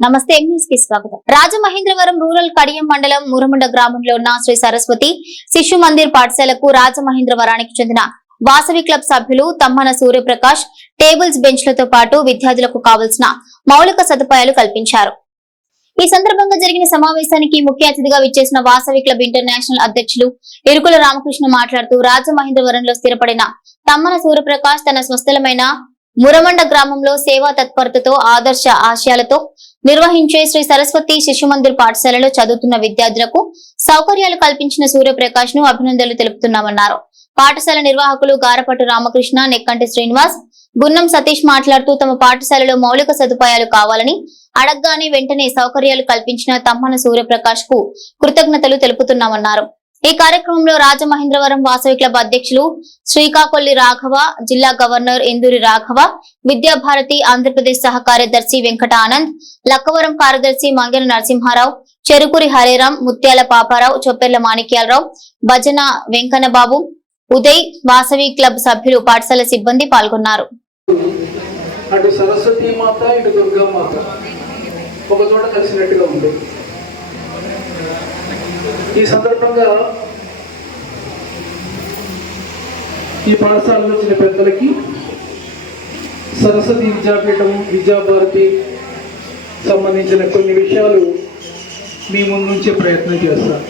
నమస్తే న్యూస్ స్వాగతం. రాజమహేంద్రవరం రూరల్ కడియం మండలం మురమండ గ్రామంలో ఉన్న శ్రీ సరస్వతి శిశు మందిర్ పాఠశాలకు రాజమహేంద్రవరానికి చెందిన వాసవి క్లబ్ సభ్యులు తమ్మన సూర్యప్రకాష్ టేబుల్స్ బెంచ్లతో పాటు విద్యార్థులకు కావలసిన మౌలిక సదుపాయాలు కల్పించారు. ఈ సందర్భంగా జరిగిన సమావేశానికి ముఖ్య అతిథిగా విచ్చేసిన వాసవి క్లబ్ ఇంటర్నేషనల్ అధ్యక్షులు ఇరుకుల రామకృష్ణ మాట్లాడుతూ రాజమహేంద్రవరంలో స్థిరపడిన తమ్మన సూర్యప్రకాష్ తన స్వస్థలమైన మురమండ గ్రామంలో సేవా తత్పరతతో ఆదర్శ ఆశయాలతో నిర్వహించే శ్రీ సరస్వతి శిశు మందిర్ పాఠశాలలో చదువుతున్న విద్యార్థులకు సౌకర్యాలు కల్పించిన సూర్యప్రకాష్ను అభినందనలు తెలుపుతున్నామన్నారు. పాఠశాల నిర్వాహకులు గారపట్టు రామకృష్ణ నెక్కంటి శ్రీనివాస్ గున్నం సతీష్ మాట్లాడుతూ తమ పాఠశాలలో మౌలిక సదుపాయాలు కావాలని అడగగానే వెంటనే సౌకర్యాలు కల్పించిన తమ్మన సూర్యప్రకాష్కు కృతజ్ఞతలు తెలుపుతున్నామన్నారు. ఈ కార్యక్రమంలో రాజమహేంద్రవరం వాసవి క్లబ్ అధ్యక్షులు శ్రీకాకొల్లి రాఘవ జిల్లా గవర్నర్ ఇందూరి రాఘవ విద్యాభారతి ఆంధ్రప్రదేశ్ సహ కార్యదర్శి వెంకట ఆనంద్ లక్కవరం కార్యదర్శి మంగెన నరసింహారావు చెరుకురి హరేరాం ముత్యాల పాపారావు చొప్పెర్ల మాణిక్యాలరావు భజన వెంకన్నబాబు ఉదయ్ వాసవి క్లబ్ సభ్యులు పాఠశాల సిబ్బంది పాల్గొన్నారు. అటు సరస్వతి మాత ఇటు దుర్గా మాత ఒక చోట కలిసినట్టుగా ఉంది. ఈ సందర్భంగా ఈ పాఠశాలలో వచ్చిన పెద్దలకి సరస్వతి విద్యాపీఠం విద్యాభారతి సంబంధించిన కొన్ని విషయాలు మీ ముందు నుంచే ప్రయత్నం చేస్తాను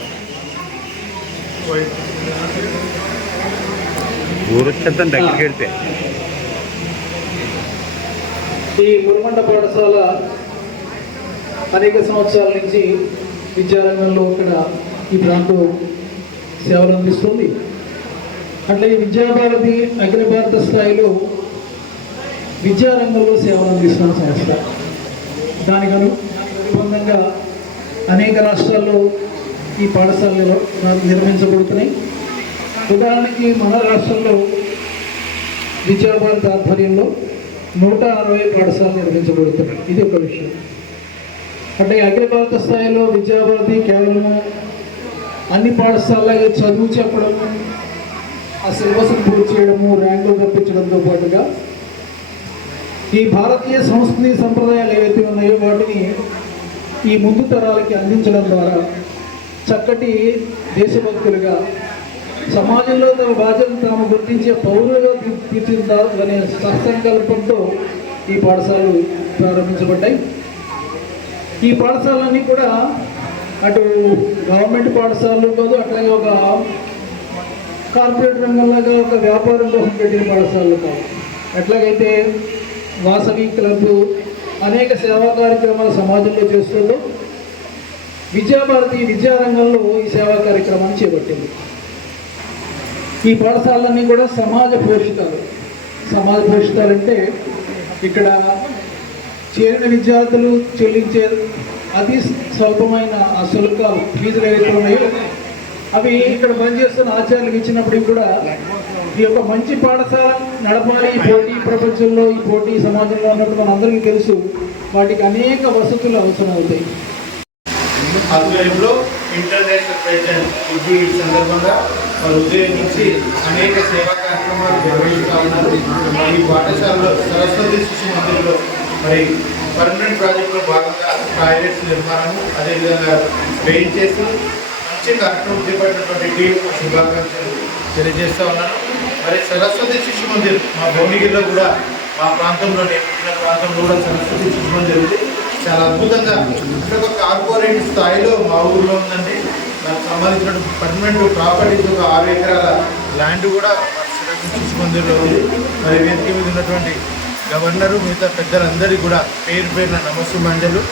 వెళ్తే. ఈ మురమండ పాఠశాల అనేక సంవత్సరాల నుంచి విద్యారంగంలో ఇక్కడ ఈ ప్రాంతం సేవలు అందిస్తుంది. అట్లాగే విద్యాభారతి అఖిల భారత స్థాయిలో విద్యారంగంలో సేవలు అందిస్తున్న సంస్థ. దానికి అనుబంధంగా అనేక రాష్ట్రాల్లో ఈ పాఠశాలలో నిర్వహించబడుతున్నాయి ఉదాహరణకి మన రాష్ట్రంలో విద్యాభారత ఆధ్వర్యంలో నూట అరవై పాఠశాలలు నిర్వహించబడుతున్నాయి ఇది ఒక విషయం. అంటే అఖిల భారత స్థాయిలో విద్యాభారతి కేవలము అన్ని పాఠశాలగా చదువు చెప్పడము ఆ సిలబస్ పూర్తి చేయడము ర్యాంకులు రప్పించడంతో పాటుగా ఈ భారతీయ సంస్కృతి సంప్రదాయాలు ఏవైతే ఉన్నాయో వాటిని ఈ ముందు తరాలకి అందించడం ద్వారా చక్కటి దేశభక్తులుగా సమాజంలో తమ బాధ్యతను తాము గుర్తించే పౌరులుగా తీ- అనే సత్సంకల్పంతో ఈ పాఠశాలలు ప్రారంభించబడ్డాయి. ఈ పాఠశాలన్నీ కూడా అటు గవర్నమెంట్ పాఠశాలలు కాదు అట్లాగే ఒక కార్పొరేట్ రంగంలాగా ఒక వ్యాపారం కోసం పెట్టిన పాఠశాలలు కాదు. ఎట్లాగైతే వాసవి క్లబ్ అనేక సేవా కార్యక్రమాలు సమాజంలో చేస్తుందో విద్యాభారతి విద్యారంగంలో ఈ సేవా కార్యక్రమాన్ని చేపట్టింది. ఈ పాఠశాలన్నీ కూడా సమాజ పోషితాలు. సమాజ పోషితాలంటే ఇక్కడ చేరిన విద్యార్థులు చెల్లించే అతి స్వల్పమైన ఆ శుల్కాలు ఫీజులు ఏవైతే ఉన్నాయో అవి ఇక్కడ పనిచేస్తున్న ఆచార్యులకు ఇచ్చినప్పటికి కూడా ఈ యొక్క మంచి పాఠశాల నడపాలి. ఈ పోటీ ప్రపంచంలో ఈ పోటీ సమాజంలో ఉన్నట్టు మనందరికీ తెలుసు వాటికి అనేక వసతులు అవసరం అవుతాయి ఆధ్వర్యంలో ఇంటర్నేషనల్ ప్రెసిడెంట్ సందర్భంగా వారు ఉదయం నుంచి అనేక సేవా కార్యక్రమాలు నిర్వహిస్తూ ఉన్నారు. ఈ పాఠశాలలో సరస్వతి శిశు మందిర్లో మరి పర్మనెంట్ ప్రాజెక్టులో భాగంగా టాయిలెట్స్ నిర్మాణం అదేవిధంగా పెయింట్ చేసి మంచి కార్యక్రమం చేపట్టినటువంటి టీం శుభాకాంక్షలు తెలియజేస్తూ ఉన్నాను. మరి సరస్వతి శిశు మందిర్ మా భువనగిరిలో కూడా మా ప్రాంతంలో నేను ప్రాంతంలో కూడా సరస్వతి శిశు మందిర్ ఉంది. చాలా అద్భుతంగా ఇక్కడ ఒక కార్పొరేట్ స్థాయిలో మా ఊర్లో ఉందండి. దానికి సంబంధించిన పర్మనెంట్ ప్రాపర్టీస్ ఒక ఆరు ఎకరాల ల్యాండ్ కూడా శిశు మందిర్లో ఉంది. మరి వేదిక మీద ఉన్నటువంటి గవర్నరు మిగతా పెద్దలందరికీ కూడా పేరు పేరున నమస్సు మండలు.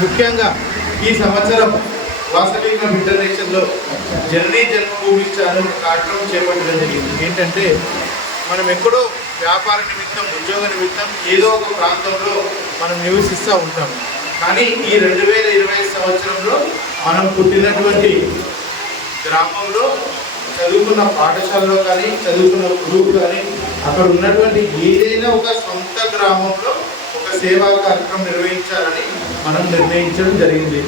ముఖ్యంగా ఈ సంవత్సరం వాసవి క్లబ్ ఇంటర్నేషనల్లో జర్నీ జన్మభూమి ఛానల్ కార్యక్రమం చేపట్టడం జరిగింది. ఏంటంటే మనం ఎక్కడో వ్యాపార నిమిత్తం ఉద్యోగ నిమిత్తం ఏదో ఒక ప్రాంతంలో మనం నివసిస్తూ ఉంటాం. కానీ ఈ రెండు వేల ఇరవై సంవత్సరంలో మనం పుట్టినటువంటి గ్రామంలో చదువుకున్న పాఠశాలలో కానీ చదువుకున్న గురువు కానీ అక్కడ ఉన్నటువంటి ఏదైనా ఒక సొంత గ్రామంలో ఒక సేవా కార్యక్రమం నిర్వహించాలని మనం నిర్ణయించడం జరిగింది.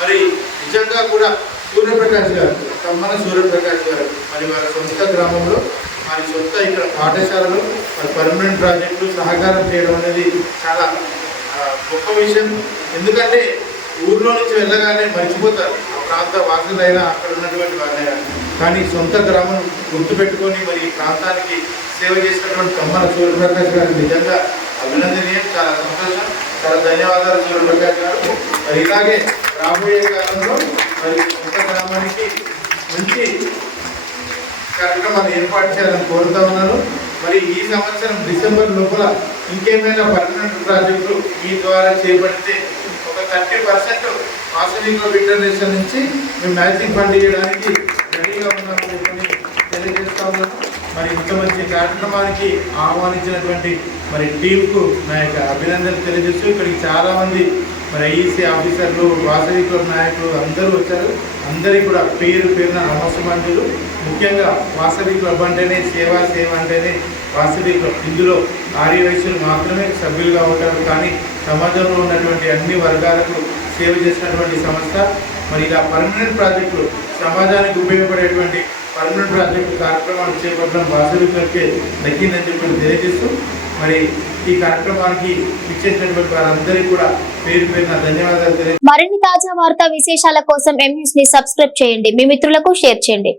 మరి నిజంగా కూడా సూర్యప్రకాష్ గారు కమ్మన సూర్యప్రకాష్ గారు మరి వారి సొంత గ్రామంలో మరి సొంత ఇక్కడ పాఠశాలలో మరి పర్మనెంట్ ప్రాజెక్టులు సహకారం చేయడం అనేది చాలా గొప్ప విషయం. ఎందుకంటే ఊర్లో నుంచి వెళ్ళగానే మర్చిపోతారు. ఆ ప్రాంత వాసులైనా అక్కడ ఉన్నటువంటి వాళ్ళైనా కానీ సొంత గ్రామం గుర్తుపెట్టుకొని మరి ఈ ప్రాంతానికి సేవ చేసినటువంటి కమ్మల సూర్యప్రకాష్ గారు నిజంగా అభినందనీయం. చాలా సంతోషం. చాలా ధన్యవాదాలు సూర్యప్రకాష్ గారు. మరి ఇలాగే రాబోయే కాలంలో మరి ఒక గ్రామానికి మంచి కార్యక్రమాలు ఏర్పాటు చేయాలని కోరుతా ఉన్నాను మరి ఈ సంవత్సరం డిసెంబర్ లోపల ఇంకేమైనా పర్మనెంట్ ప్రాజెక్టులు మీ ద్వారా చేపడితే ఒక thirty percent Vasavi club international నుంచి మేము మ్యాచింగ్ ఫండ్ ఇవ్వడానికి రెడీగా ఉన్నాము చెప్పని తెలియజేస్తా ఉన్నాను మరి ఇంత మంచి కార్యక్రమానికి ఆహ్వానించినటువంటి మరి టీంకు నా యొక్క అభినందనలు తెలియజేస్తూ ఇక్కడికి చాలామంది మరి ఐఈసీ ఆఫీసర్లు వాసవి క్లబ్ నాయకులు అందరూ వచ్చారు. అందరికీ కూడా పేరు పేరున నమస్కారాలు ముఖ్యంగా వాసవి క్లబ్ అంటేనే సేవా సేవ అంటేనే వాసవి క్లబ్. ఇందులో ఆర్యవైశ్యులు మాత్రమే సభ్యులుగా ఉంటారు. కానీ సమాజంలో ఉన్నటువంటి అన్ని వర్గాలకు సేవ చేసినటువంటి సంస్థ. మరి ఇలా పర్మనెంట్ ప్రాజెక్టులు సమాజానికి ఉపయోగపడేటువంటి పర్మనెంట్ ప్రాజెక్టు కార్యక్రమాలు చేపట్టడం వాసవి దక్కిందని చెప్పి తెలియజేస్తూ మరి ఈ కార్యక్రమానికి ఇచ్చేసినటువంటి వారందరికీ కూడా పేరు పేరున ధన్యవాదాలు మరిన్ని తాజా వార్తా విశేషాల కోసం ఎంన్యూస్ని సబ్స్క్రైబ్ చేయండి. మీ మిత్రులకు షేర్ చేయండి.